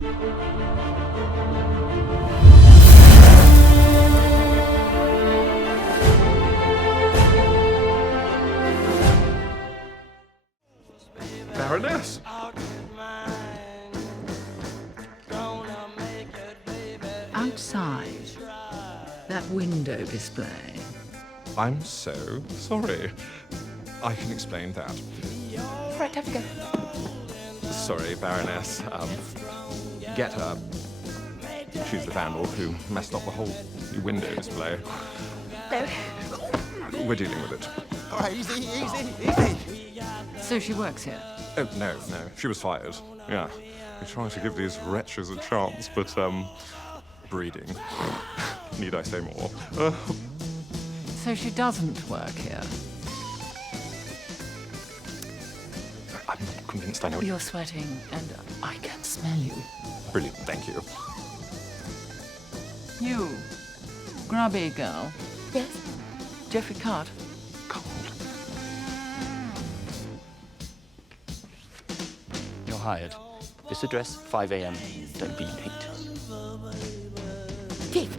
Baroness! Outside, that window display. I'm so sorry. I can explain that. Right, have to go. Sorry, Baroness. Get her. She's the vandal who messed up the whole window display. No. We're dealing with it. All right, easy. So she works here? Oh, no. She was fired. Yeah. We try to give these wretches a chance, but, breeding. Need I say more? So she doesn't work here? I'm not convinced I know. You're sweating, and I can smell you. Brilliant, thank you. You, grubby girl. Yes? Jeffrey Cart. Cold. You're hired. This address, 5 a.m. Don't be late. Dave.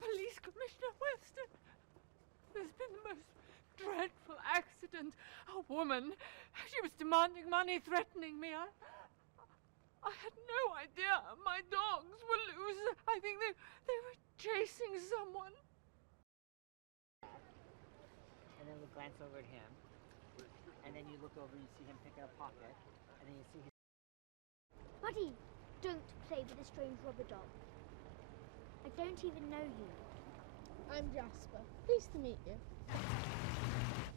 Police Commissioner Weston, there's been the most dreadful accident. A woman, she was demanding money, threatening me. I had no idea my dogs were loose. I think they were chasing someone. And then we'll glance over at him. And then you look over and you see him pick up a pocket. And then you see his... Buddy, don't play with a strange rubber dog. I don't even know you. I'm Jasper. Pleased to meet you.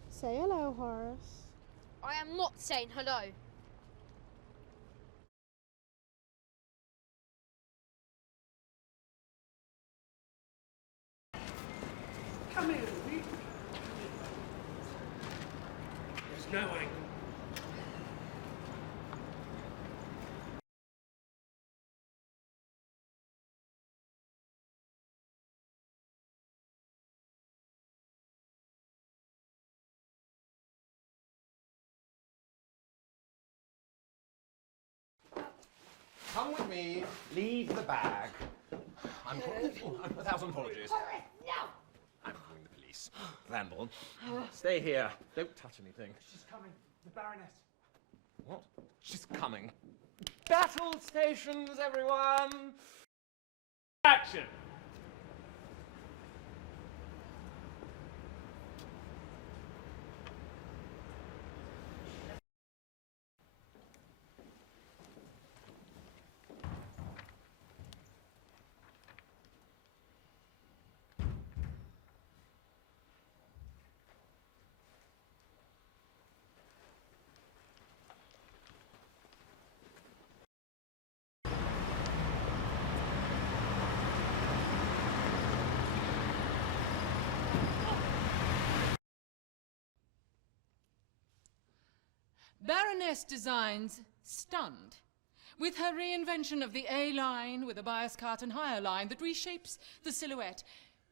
Say hello, Horace. I am not saying hello. Come here, Louis. There's no angle. Come with me. Leave the bag. I'm 1,000 apologies. No! I'm calling the police. Vandal, stay here. Don't touch anything. She's coming. The Baroness. What? She's coming. Battle stations, everyone! Action! Baroness Designs stunned with her reinvention of the A-line with a bias cut and higher line that reshapes the silhouette.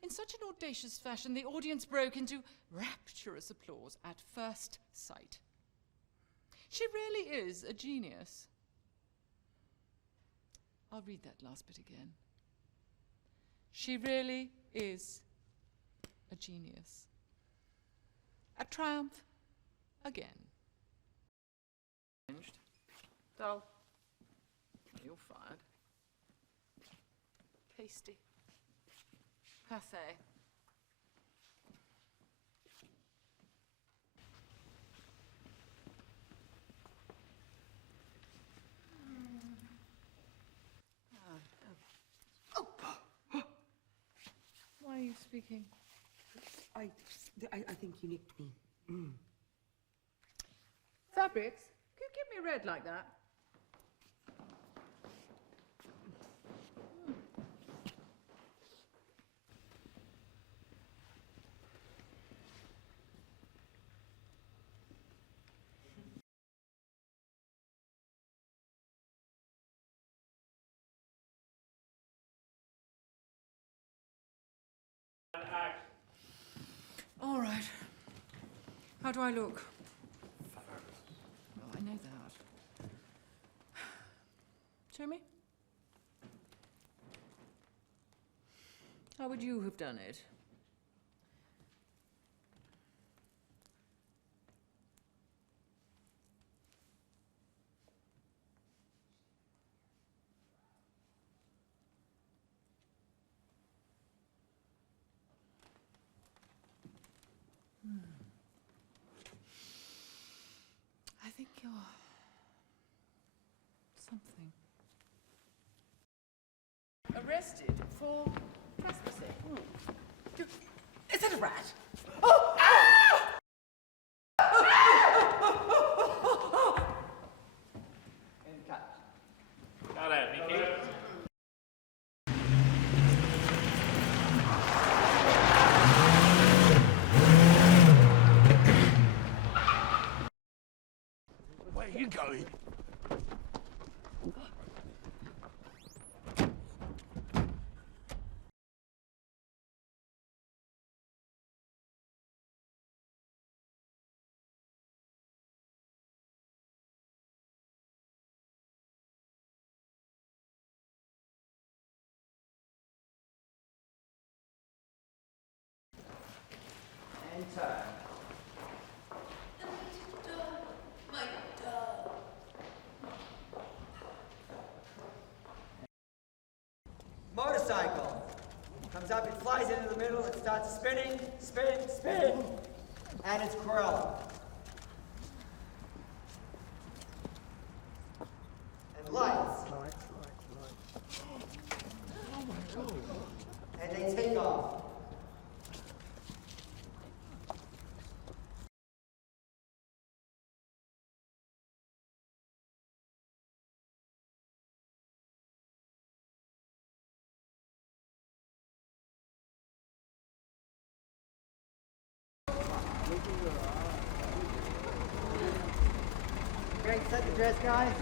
In such an audacious fashion, the audience broke into rapturous applause at first sight. She really is a genius. I'll read that last bit again. She really is a genius. A triumph again. Dull. You're fired. Pasty. Passe. Why are you speaking? I think you nicked me. Fabrics? Could you give me red like that? All right. How do I look? Well, I know that. Show me. How would you have done it? I think you're something. Arrested for trespassing. Is that a rat? And cut. Got it, Mickey. Where are you going? And turn. Motorcycle. Comes up, it flies into the middle, it starts spinning, spin, spin. And it's Cruella. And lights. And they take off. Great, set the dress, guys.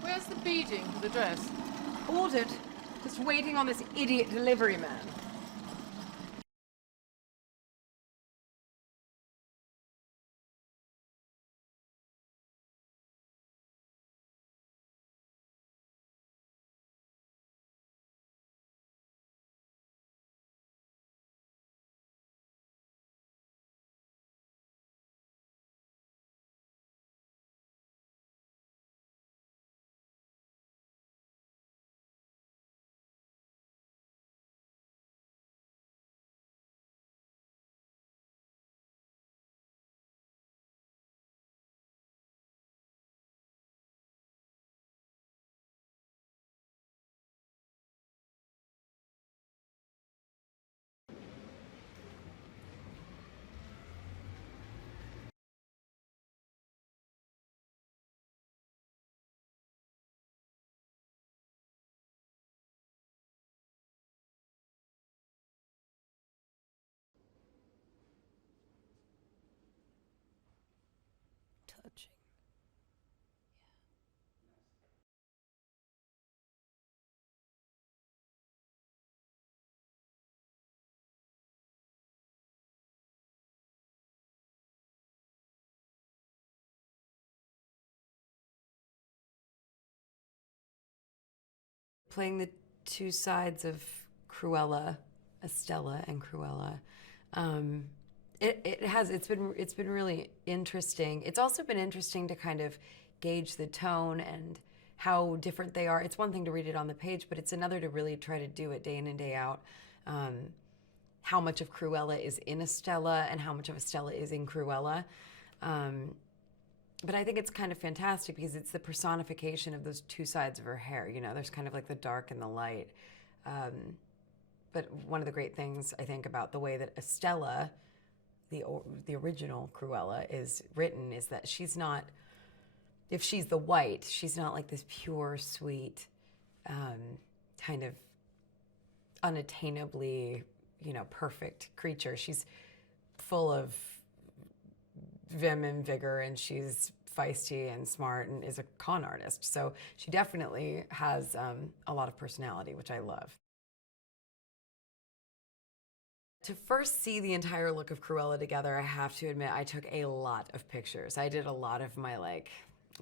Where's the beading for the dress? Ordered. Just waiting on this idiot delivery man. Touching. Playing the two sides of Cruella, Estella and Cruella. It's been really interesting. It's also been interesting to kind of gauge the tone and how different they are. It's one thing to read it on the page, but it's another to really try to do it day in and day out. How much of Cruella is in Estella and how much of Estella is in Cruella. But I think it's kind of fantastic because it's the personification of those two sides of her hair. You know, there's kind of like the dark and the light. But one of the great things I think about the way that Estella, the original Cruella, is written is that she's not, if she's the white, she's not like this pure, sweet, kind of unattainably, you know, perfect creature. She's full of vim and vigor, and she's feisty and smart and is a con artist. So she definitely has a lot of personality, which I love. To first see the entire look of Cruella together, I have to admit I took a lot of pictures. I did a lot of my, like,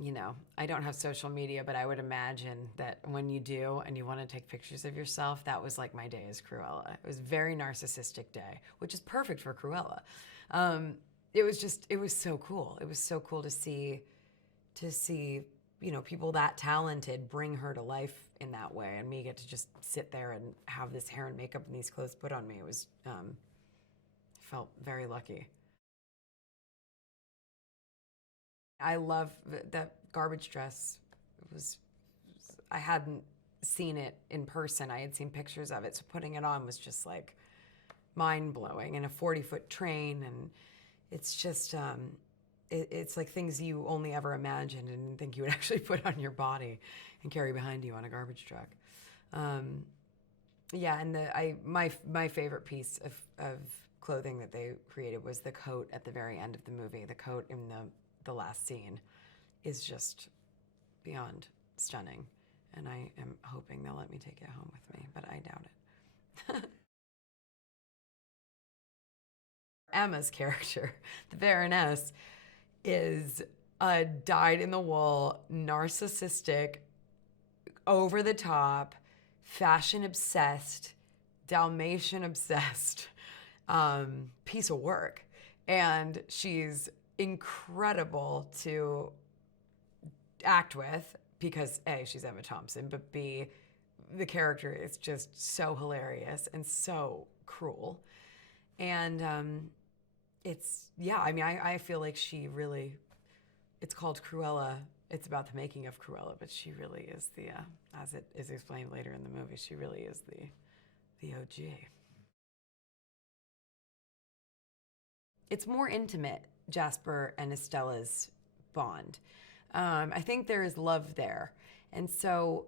you know, I don't have social media, but I would imagine that when you do and you want to take pictures of yourself, that was like my day as Cruella. It was a very narcissistic day, which is perfect for Cruella. It was so cool. It was so cool to see, you know, people that talented bring her to life in that way, and me get to just sit there and have this hair and makeup and these clothes put on me. It was, felt very lucky. I love that garbage dress. I hadn't seen it in person. I had seen pictures of it, so putting it on was just like mind-blowing, and a 40-foot train, and it's just, it's like things you only ever imagined and didn't think you would actually put on your body and carry behind you on a garbage truck. Yeah, and my favorite piece of clothing that they created was the coat at the very end of the movie. The coat in the last scene is just beyond stunning, and I am hoping they'll let me take it home with me, but I doubt it. Emma's character, the Baroness, is a dyed-in-the-wool, narcissistic, over-the-top, fashion-obsessed, Dalmatian-obsessed piece of work. And she's incredible to act with because A, she's Emma Thompson, but B, the character is just so hilarious and so cruel. And I mean, I feel like she really, it's called Cruella, it's about the making of Cruella, but she really is the, as it is explained later in the movie, she really is the OG. It's more intimate, Jasper and Estella's bond. I think there is love there. And so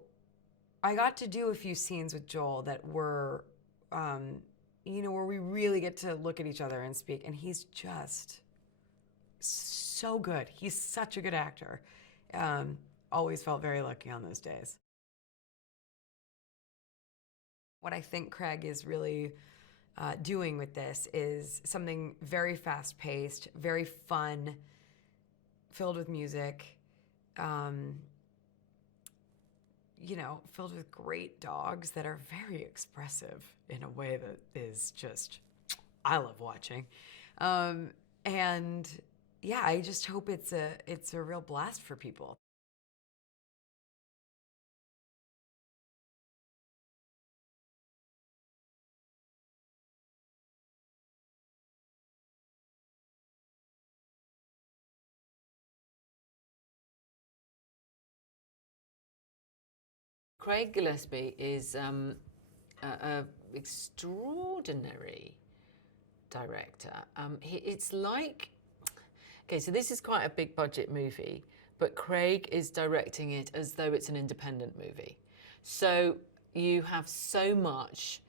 I got to do a few scenes with Joel that were, you know, where we really get to look at each other and speak, and he's just so good. He's such a good actor. Always felt very lucky on those days. What I think Craig is really doing with this is something very fast-paced, very fun, filled with music, you know, filled with great dogs that are very expressive in a way that is just, I love watching. And yeah, I just hope it's a real blast for people. Craig Gillespie is an extraordinary director. It's like, okay, so this is quite a big budget movie, but Craig is directing it as though it's an independent movie. So you have so much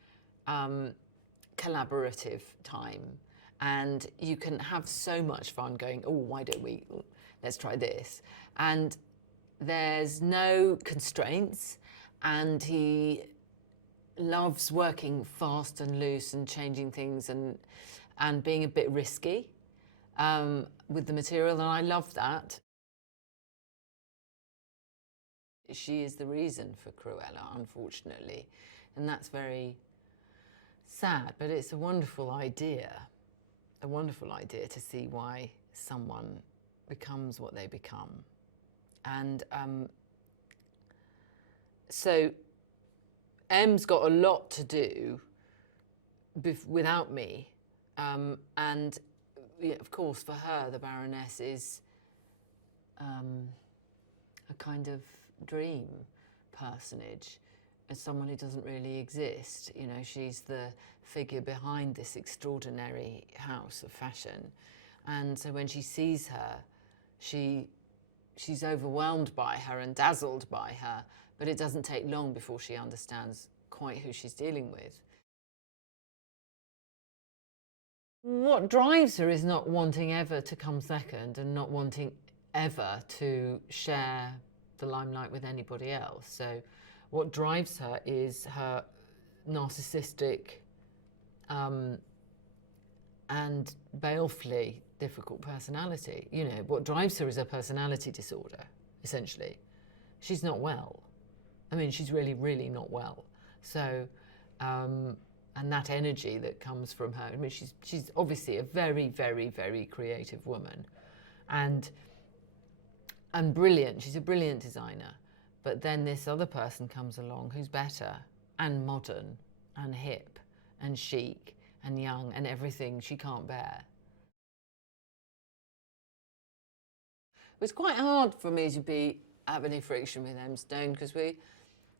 collaborative time, and you can have so much fun going, oh, why don't we, let's try this. And there's no constraints, and he loves working fast and loose and changing things and being a bit risky with the material, and I love that. She is the reason for Cruella, unfortunately, and that's very sad, but it's a wonderful idea to see why someone becomes what they become. And So Em's got a lot to do without me. And yeah, of course, for her, the Baroness is a kind of dream personage, as someone who doesn't really exist. You know, she's the figure behind this extraordinary house of fashion. And so when she sees her, she's overwhelmed by her and dazzled by her, but it doesn't take long before she understands quite who she's dealing with. What drives her is not wanting ever to come second and not wanting ever to share the limelight with anybody else. So what drives her is her narcissistic and balefully difficult personality. You know, what drives her is a personality disorder, essentially. She's not well. I mean, she's really, really not well. So, and that energy that comes from her, I mean, she's obviously a very, very, very creative woman and brilliant. She's a brilliant designer. But then this other person comes along who's better and modern and hip and chic and young and everything she can't bear. It was quite hard for me to have any friction with Em Stone because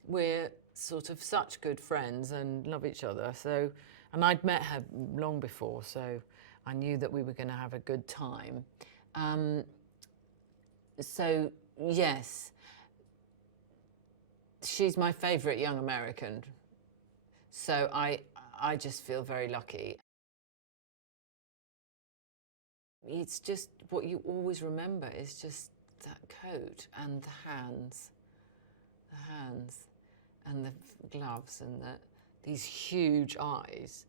we're sort of such good friends and love each other. So, and I'd met her long before, so I knew that we were going to have a good time. So yes, she's my favourite young American. So I just feel very lucky. It's just what you always remember is just that coat and the hands and the gloves and these huge eyes.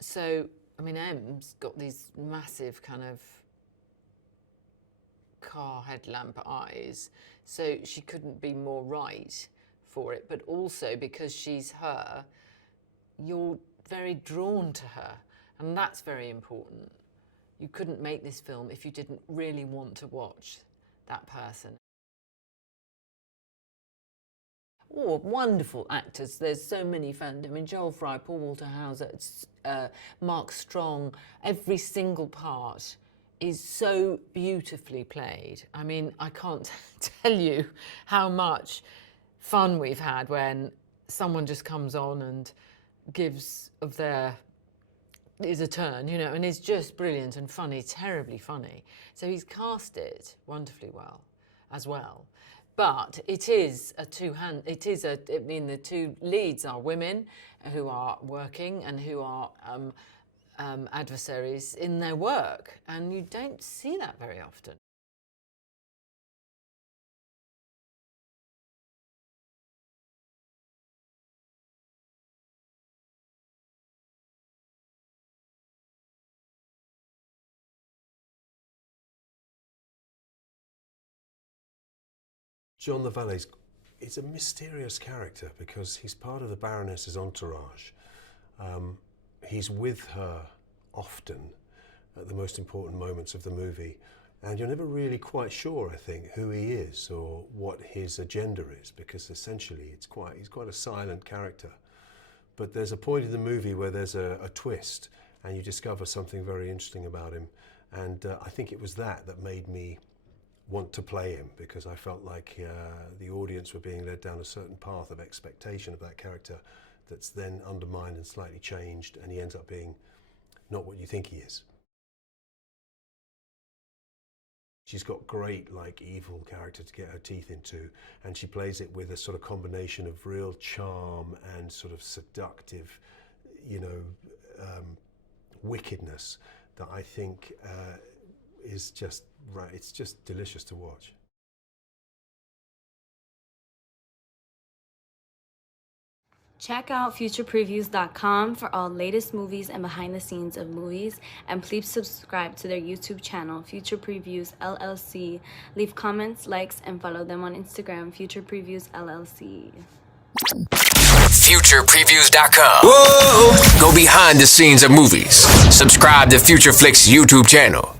So, I mean, Em's got these massive kind of car headlamp eyes, so she couldn't be more right for it, but also because she's her, you're very drawn to her, and that's very important. You couldn't make this film if you didn't really want to watch that person. Oh, wonderful actors. There's so many fans. I mean, Joel Fry, Paul Walter Hauser, Mark Strong, every single part is so beautifully played. I mean, I can't tell you how much fun we've had when someone just comes on and gives of their, is a turn, you know, and is just brilliant and funny, terribly funny. So he's cast it wonderfully well, as well. But it is I mean, the two leads are women who are working and who are adversaries in their work, and you don't see that very often. John the Valet is a mysterious character because he's part of the Baroness's entourage. He's with her often at the most important moments of the movie, and you're never really quite sure, I think, who he is or what his agenda is, because essentially he's quite a silent character. But there's a point in the movie where there's a twist and you discover something very interesting about him, and I think it was that made me want to play him, because I felt like the audience were being led down a certain path of expectation of that character that's then undermined and slightly changed, and he ends up being not what you think he is. She's got great, like, evil character to get her teeth into, and she plays it with a sort of combination of real charm and sort of seductive, you know, wickedness that I think is just right. It's just delicious to watch. Check out futurepreviews.com for all latest movies and behind the scenes of movies, and please subscribe to their YouTube channel, Future Previews LLC. Leave comments, likes, and follow them on Instagram, Future Previews LLC. Futurepreviews.com. Whoa! Go behind the scenes of movies. Subscribe to Future Flicks YouTube channel.